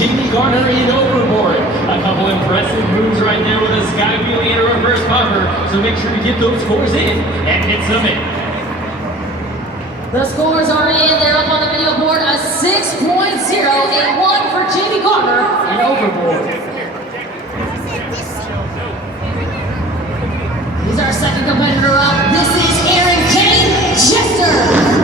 Jamie Garner in overboard. A couple impressive moves right there with a sky wheelie and a reverse bumper. So make sure to get those scores in and hit some in. The scores are in. They're up on the video board. A 6.0 and 1 for Jamie Garner in overboard. He's our second competitor up. This is Aaron Kane Chester.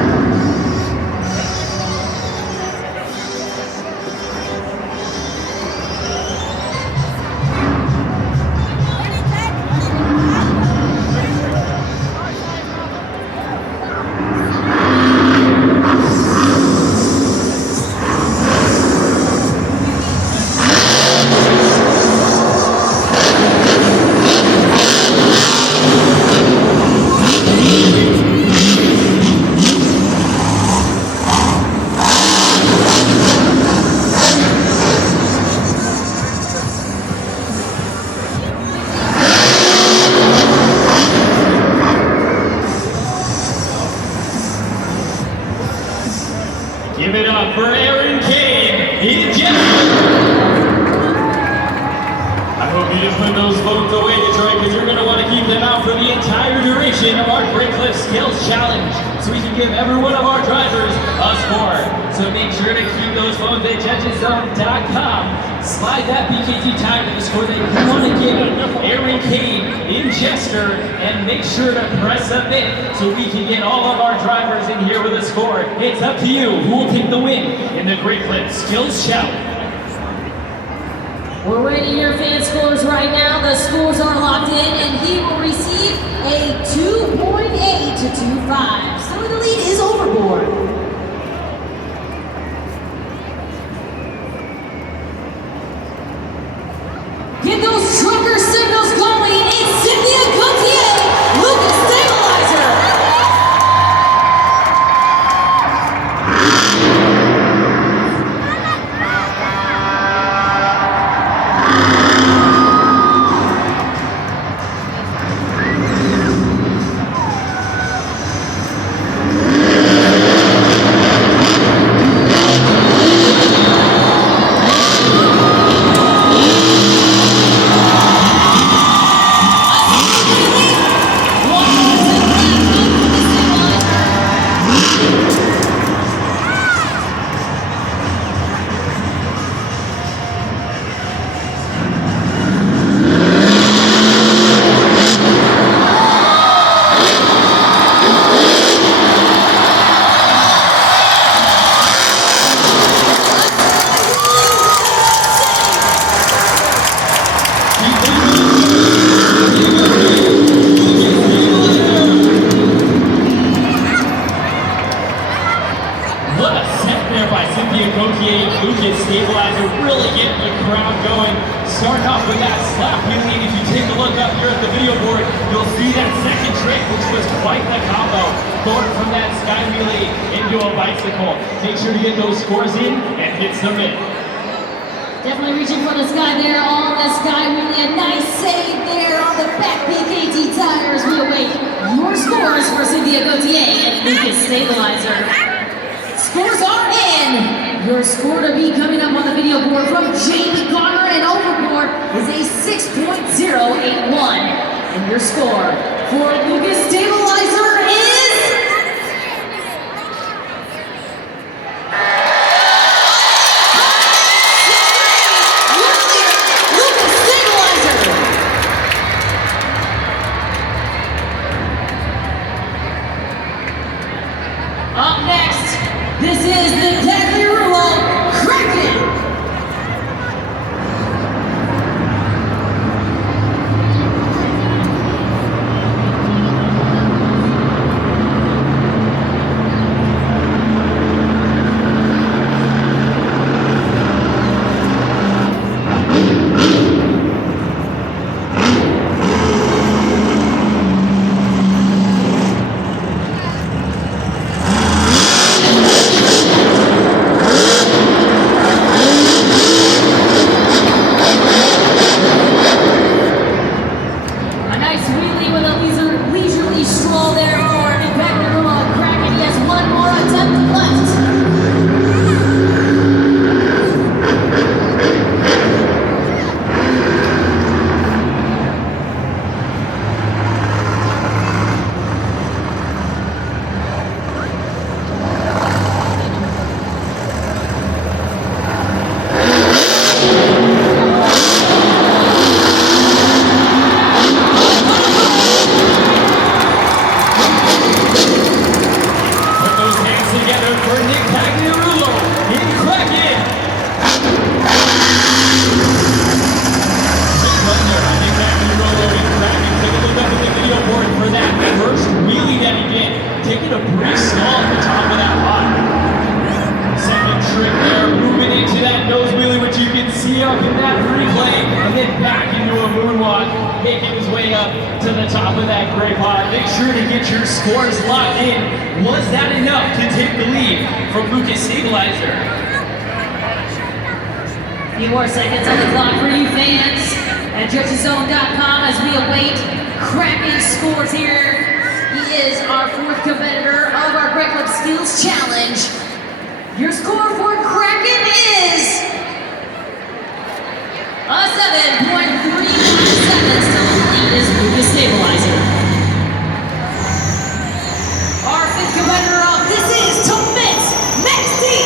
Give it up for Aaron Kane in Jester. I hope you didn't put those phones away, Detroit, because you're going to want to keep them out for the entire duration of our Great Cliff Skills Challenge, so we can give every one of our drivers a score. So make sure to keep those phones at judgeszone.com. Slide that BKT time to the score that you want to give Aaron Kane in Jester, and make sure to press submit so we can get all of our drivers in here with a score. It's up to you who will take the win in the Great Cliff Skills Challenge. We're rating your fan scores right now. The scores are locked in, and he will receive a 2.8 to 2.5. So the lead is overboard. Get those trucker signals going. It's Cynthia Gauthier, Lucas Stabilizer. Lucas Stabilizer really getting the crowd going. Start off with that slap wheelie, and if you take a look up here at the video board, you'll see that second trick, which was quite the combo. Going from that sky wheelie into a bicycle. Make sure to get those scores in and hit some in. Definitely reaching for the sky there on the sky wheelie. A nice save there on the back BKT tires. We await your scores for Cynthia Gauthier and Lucas Stabilizer. Scores are in. Your score to be coming up on the video board from Jamie Garner and overboard is a 6.081. And your score for Lucas Stabilizer is... Lucas Stabilizer! Up next, this is the deadly rule, Kraken! that replay and then back into a moonwalk, making his way up to the top of that gray pod. Make sure to get your scores locked in. Was that enough to take the lead from Lucas Stabilizer? A few more seconds on the clock for you fans at judgeszone.com as we await cracking scores here. He is our fourth competitor of our Great Clip Skills Challenge. Your score for Kraken is a 7.35 seconds to the lead is Lucas Stabilizer. Our fifth competitor up, this is Tomas Maxi.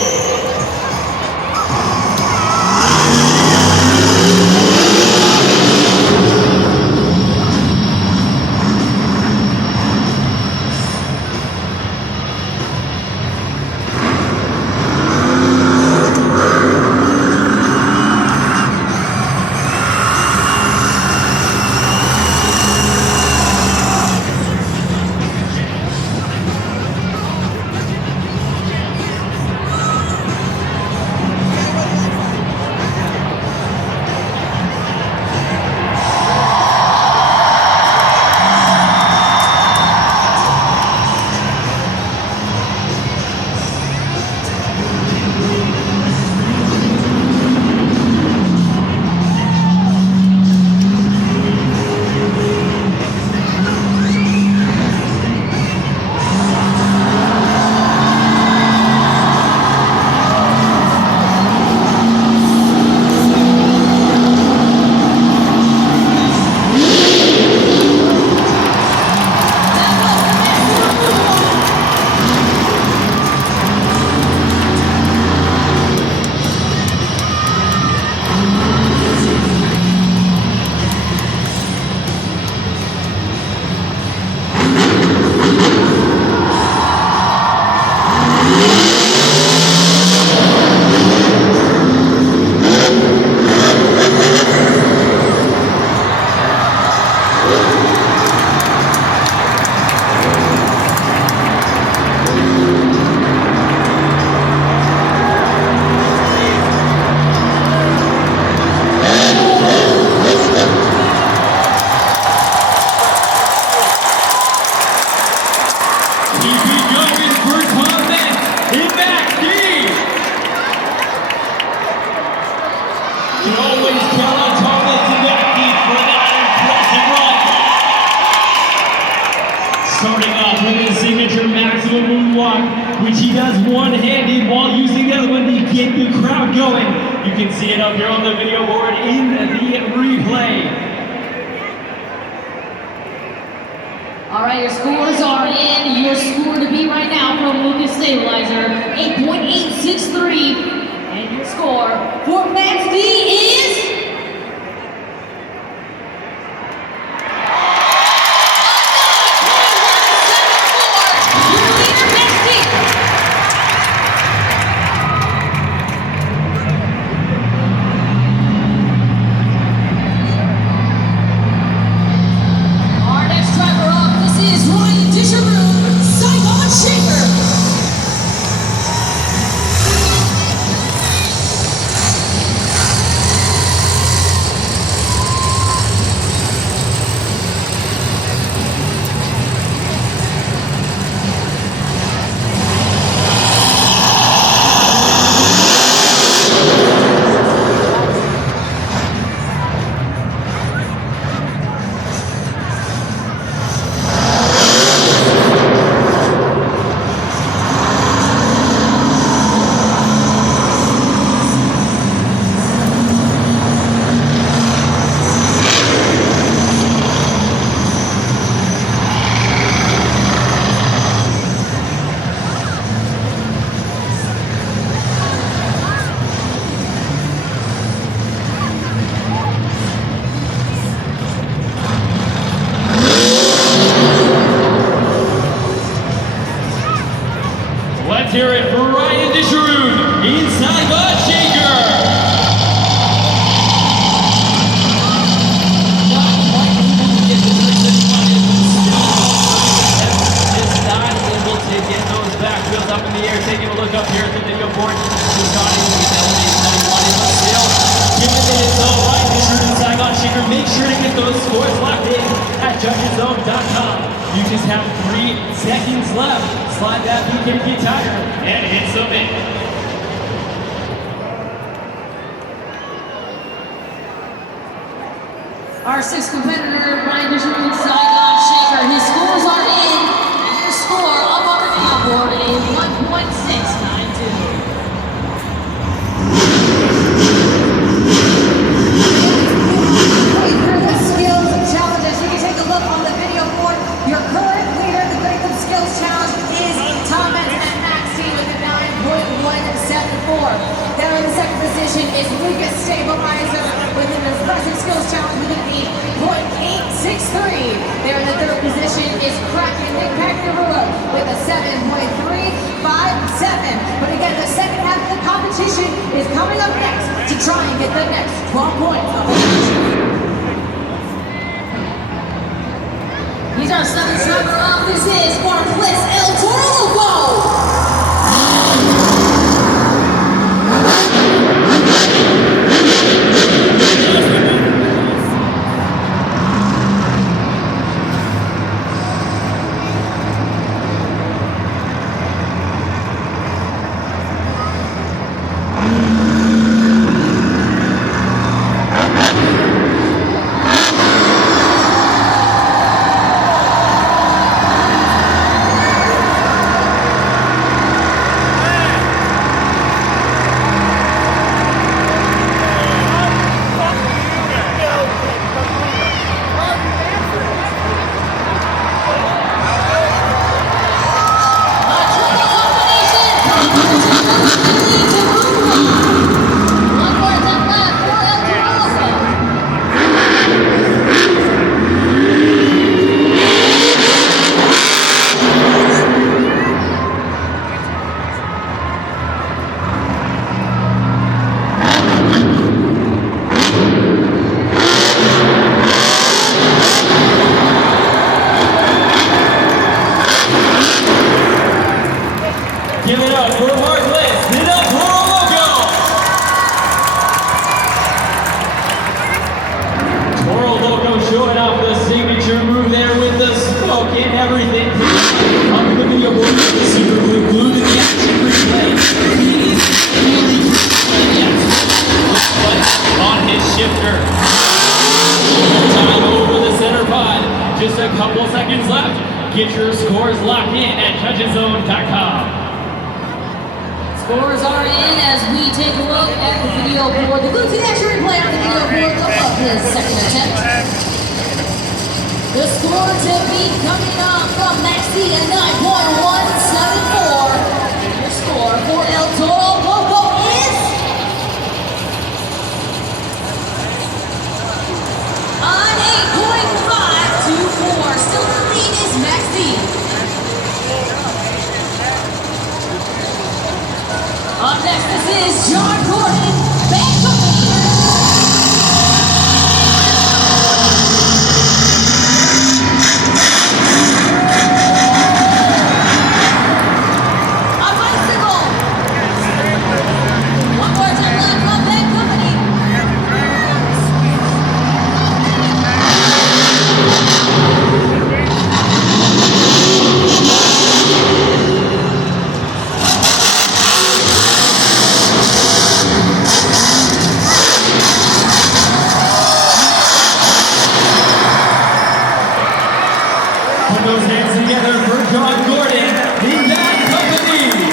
Starting off with his signature maximum moonwalk, which he does one-handed while using the other one to get the crowd going. You can see it up here on the video board in the replay. All right, your scores are in. Your score to beat right now from Lucas Stabilizer, 8.863. And your score for Max D is... slide that PKT tire and hit submit. Our sixth competitor, Ryan Fisherman, Saigon Shaker. His scores are in. Your score up on the video board is 1.692. For the skills challenges, you can take a look on the video board. Your current leader in the Great Clip Skills Challenge is Thomas and Maxie with a 9.174. There in the second position is Lucas Stabilizer with an impressive skills challenge with an 8.863. There in the third position is Nick Pagnarulo with a 7.357. But again, the second half of the competition is coming up next to try and get the next 12 points of the match. He's our seventh driver up. This is Marquez El Toro. Give it up for Marquez El Toro. Toro Loco showing off the signature move there with the smoke and everything. Up in the video board, super glued to the action replay. He is really on his shifter. Time over the center pod. Just a couple seconds left. Get your scores locked in at judgeszone.com. Scores are in as we take a look at the video board. The Glued action replay on the video board of his second attempt. The score to beat coming up from Maxie at 9.174. Your score for El Toro Loco is an 8.524. Still the lead is Maxie. Up next, this is John Gordon, Bank Company. A bicycle. One more time left on Bank Company. Put those hands together for John Gordon, the Bad Company.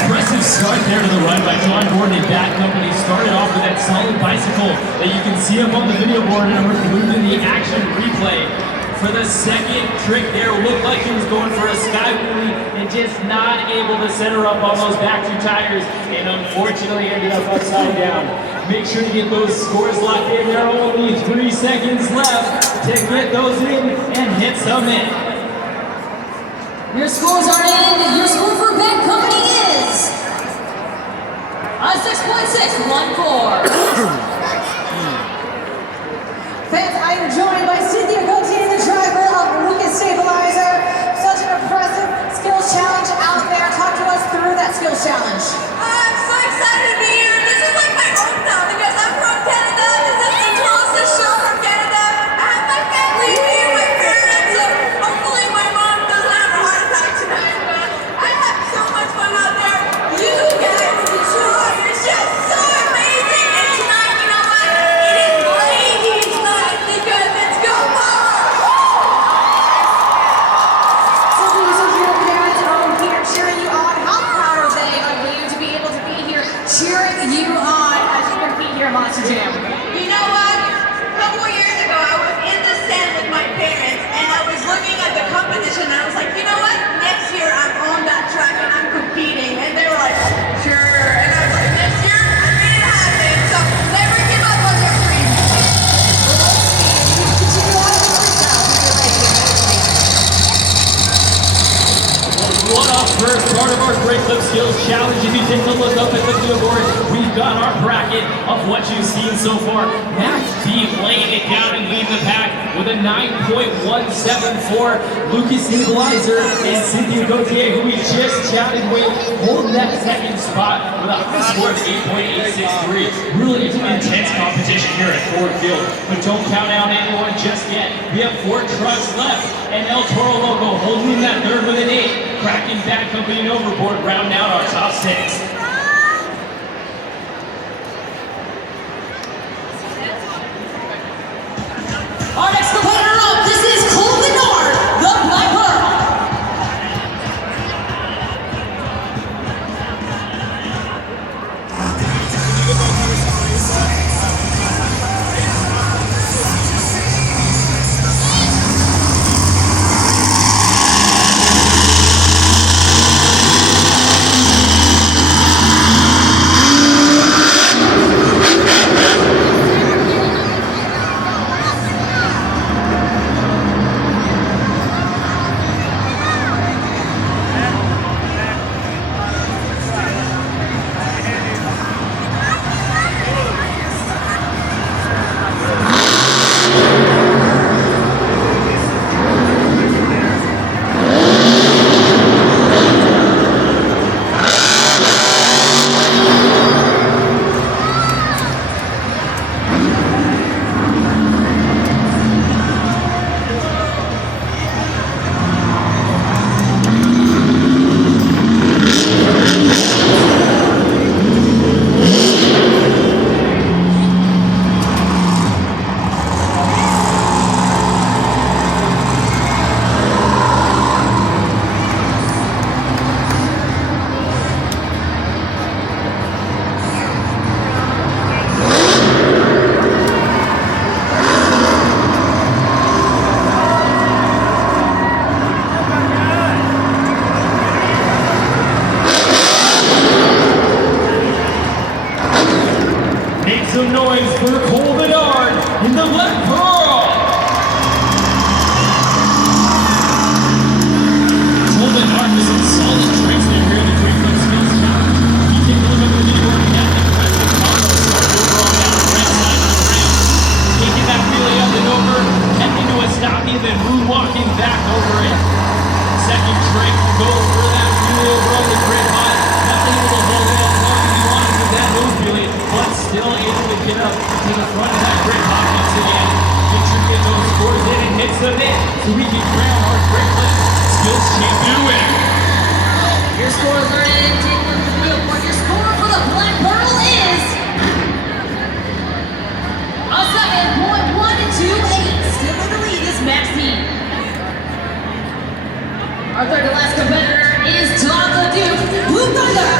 Impressive start there to the run by John Gordon and Bad Company. Started off with that solid bicycle that you can see up on the video board and we're glued in the action replay. For the second trick there, looked like he was going for a sky wheelie and just not able to center up on those back two tires and unfortunately ended up upside down. Make sure to get those scores locked in. There are only 3 seconds left to get those in and hit submit. Your scores are in. Your score for Bank Company is a 6.614. Fans, I am joined by Cynthia Gauthier, the driver of Lucas Stabilizer. Such an impressive skills challenge out there. Talk to us through that skills challenge. I'm so excited to be here. This is like my hometown because I'm from Canada. This is the closest show from Canada. I have my family here, my parents, so hopefully my mom you on your feet here at Monster Jam? You know what? A couple of years ago, I was in the stand with my parents, and I was looking at the competition, and I was like, you know what? Next year, I'm on that track, and I'm competing. And they were like, sure. And I was like, next year, I made it happen. So never give up on your dreams. Continue on with freestyle. What up, first part of our Great Clip Skills Challenge. If you take a look up at the billboard, we've got our bracket of what you've seen so far. Max D laying it down and leading the pack with a 9.174. Lucas Stabilizer and Cynthia Gauthier, who we just chatted with, holding that second spot with a high score of 8.863. Really intense competition here at Ford Field, but don't count out anyone just yet. We have 4 trucks left, and El Toro Loco holding that third with an 8. Cracking Bad Company and Overboard round out our top 6. Our next competitor up, this is Cole Bernard, the Black Pearl. Some noise for Cole Bernard in the Black Pearl. Cole Bernard with some solid tricks there here in the Great Clip Skills Challenge. You take a look at the video and you have the rest of Carlos starting over on that red side of the rim. Taking that wheelie up and over, heading to a stoppie, then moonwalking back over it. Second trick to go for that wheelie over on the grid line. Not able to hold it as long as he wanted with that nose wheelie, but still able to get up to the front of that grid line once again. Contribute those scores in and hits them in, so we can crown our Great Clip Skills Champion winner. Your scores are in. Take a look at the video board. Your score for the Black Pearl is a 7.128. Still in the lead is Max D. Our third to last competitor is Tom the Duke, Blue Thunder.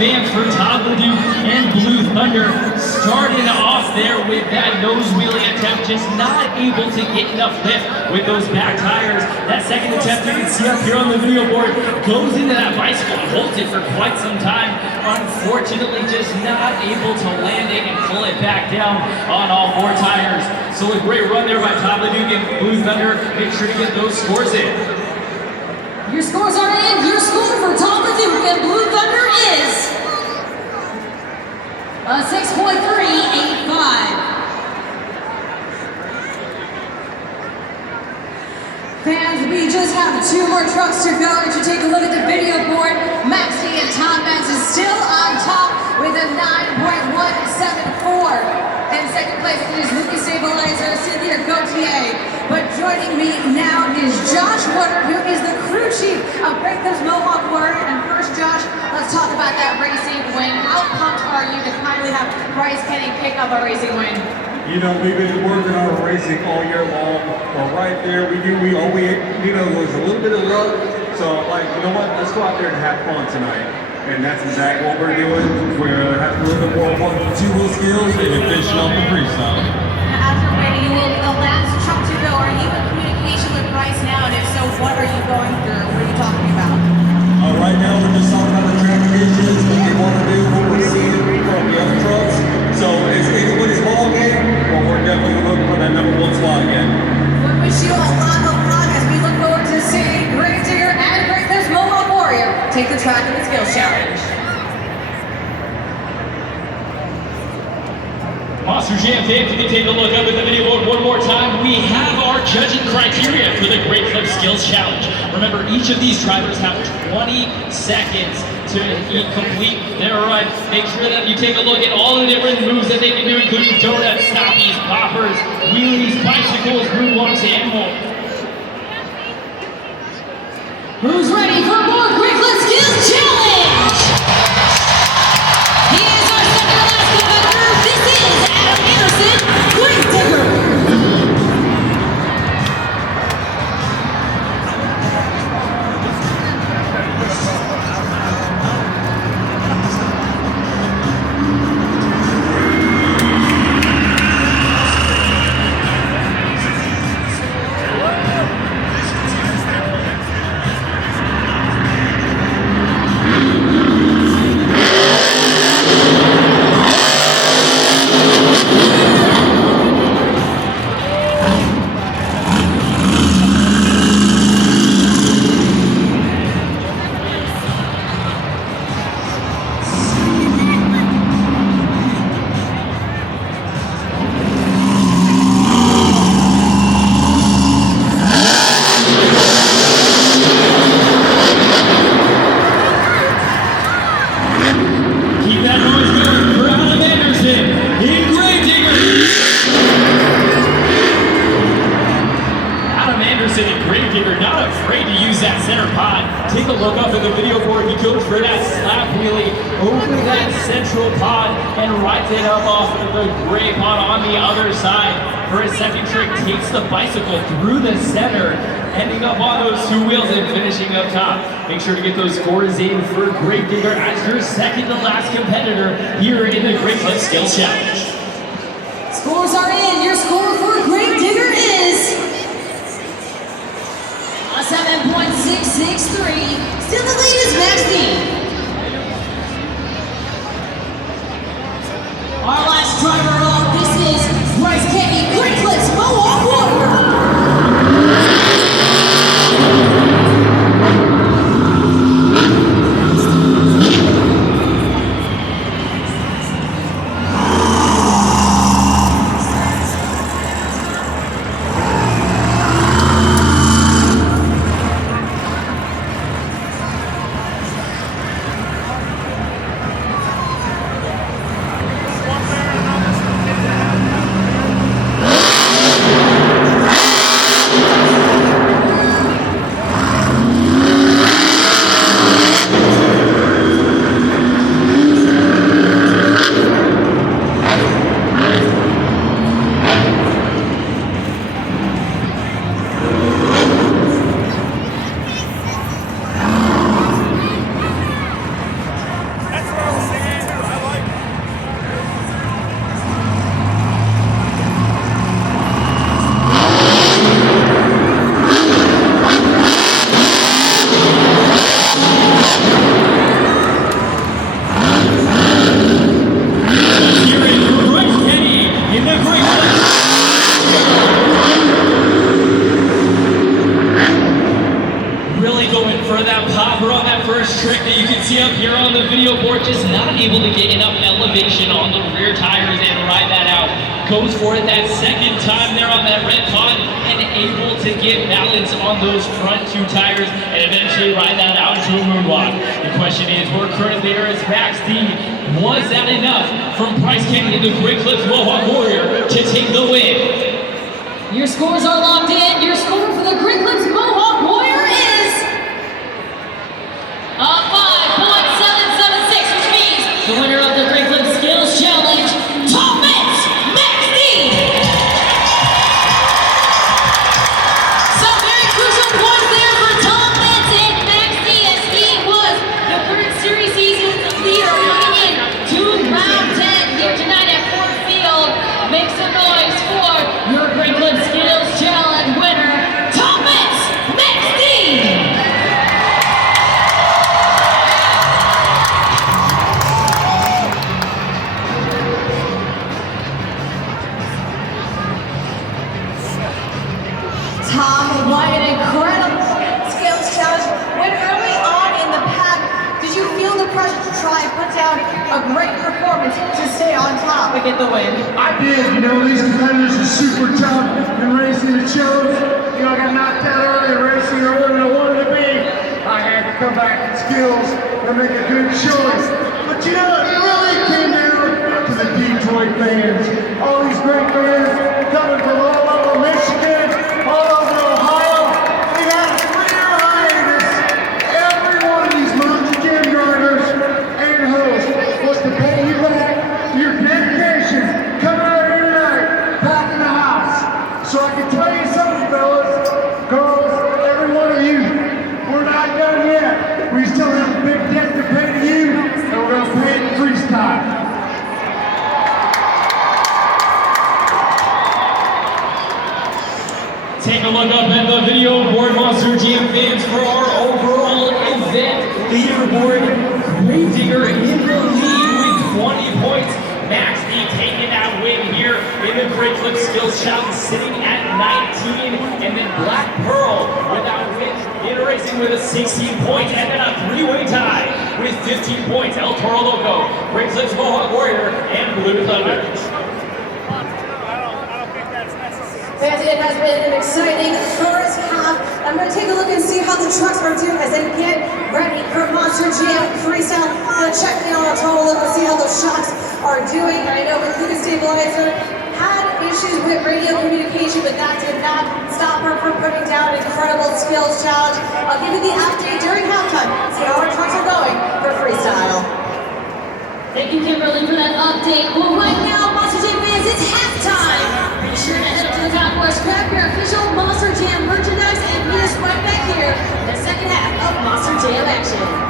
fans for Todd Leduc and Blue Thunder. Started off there with that nose wheelie attempt, just not able to get enough lift with those back tires. That second attempt you can see up here on the video board goes into that bicycle and holds it for quite some time. Unfortunately, just not able to land it and pull it back down on all four tires. So a great run there by Todd Leduc and Blue Thunder. Make sure to get those scores in. Your scores are in. Your score for Tom Leduc and Blue Thunder is a 6.385. Fans, we just have 2 more trucks to go. If you take a look at the video board, Maxie and Tom Benz is still on top with a 9.174. In second place is Lucas Stabilizer, Cynthia Gauthier. But joining me now is Josh Woodard, who is the crew chief of Break This Mohawk Warrior. And first, Josh, let's talk about that racing win. How pumped are you to finally have Bryce Kenny pick up a racing win? You know, we've been working on racing all year long, but right there, we was a little bit of luck. So, like, you know what? Let's go out there and have fun tonight. And that's exactly what we're doing. We're having a little bit more fun with 2-wheel skills and finishing off the freestyle. After waiting, you will be the last truck to go. Are you in communication with Bryce now? And if so, what are you going through? What are you talking about? Right now, we're just talking about the track conditions, what we want to do, what we're seeing from the other trucks. So it's anybody's ball game, but we're definitely looking for that number 1 spot again. We wish you a lot of luck as we look forward to seeing Greg Digger and Break This Mohawk Warrior take the track in the Skills Challenge. Monster Jam fans, if you take a look up at the video board one more time, we have our judging criteria for the Great Flip Skills Challenge. Remember, each of these drivers have 20 seconds to complete their run. Make sure that you take a look at all the different moves that they can do, including donuts, stoppies, poppers, wheelies, bicycles, moonwalks, and more. Who's ready for more Great Flip Skills Challenge? He is our second to last competitor. This is Adam Anderson, Greg Digger. Take a look up at the video board. He goes for that slap wheelie over that central pod and rides it up off of the gray pod on the other side. For his second trick, takes the bicycle through the center, ending up on those 2 wheels and finishing up top. Make sure to get those scores in for Greg Digger as your second to last competitor here in the Great Flip Skills Challenge. Scores are in. Your score for Greg Digger is a 7.663. Still the lead is Maxie. Our last driver up, this is Bryce Kenny, Great Flips Mohawk Warrior. elevation on the rear tires and ride that out. Goes for it that second time there on that red pod and able to get balance on those front two tires and eventually ride that out into a moonwalk. The question is, our current leader is Max D. Was that enough from Bryce Kenny and the Great Clips Mohawk Warrior to take the win? Your scores are locked in. Your score for the Great Clips Mohawk Warrior is a 5.776, which means the winner of the Great Clips Skills Challenge, Thomas Max D. Some very crucial points there for Thomas and Max D, as he was the current series season leader coming in to round 10 here tonight at Ford Field. Make some noise for your Great Clips Skills Challenge winner, Thomas Max D. Tom, what an incredible skills challenge. When early on in the pack, did you feel the pressure to try and put down a great performance to stay on top and get the win? I did, you know, these competitors are super tough in racing the shows. You know, I got knocked out early in racing earlier than I wanted to be. I had to come back in skills and make a good choice. But you know, it really came down to the Detroit fans. All these great fans coming from all over Michigan, all over Ohio. We had a 3-year hiatus. Every one of these Monster Jam drivers and hosts was to pay you back your dedication coming out here tonight, back in the house. So I can tell you something, fellas, girls, every one of you, we're not done yet. We still have a big debt to pay to you, and we're going to pay it in freestyle. Take a look up at the video board, Monster Jam fans, for our overall event leaderboard. Gravedigger in the lead with 20 points. Max D taking that win here in the Great Clips Skills Challenge, sitting at 19. And then Black Pearl without win in racing with a 16 points. And then a three-way tie with 15 points. El Toro Loco, Great Clips Mohawk Warrior, and Blue Thunder. Fans, it has been an exciting first half. I'm going to take a look and see how the trucks are doing as they get ready for Monster Jam Freestyle. I'm going to check in on a total look and see how those shocks are doing. I know with Lucas Stabilizer had issues with radio communication, but that did not stop her from putting down an incredible skills challenge. I'll give you the update during halftime. See how our trucks are going for freestyle. Thank you, Kimberly, for that update. Well, right now, Monster Jam fans, it's halftime. Be sure to head up to the top where grab your official Monster Jam merchandise and meet us right back here in the second half of Monster Jam action.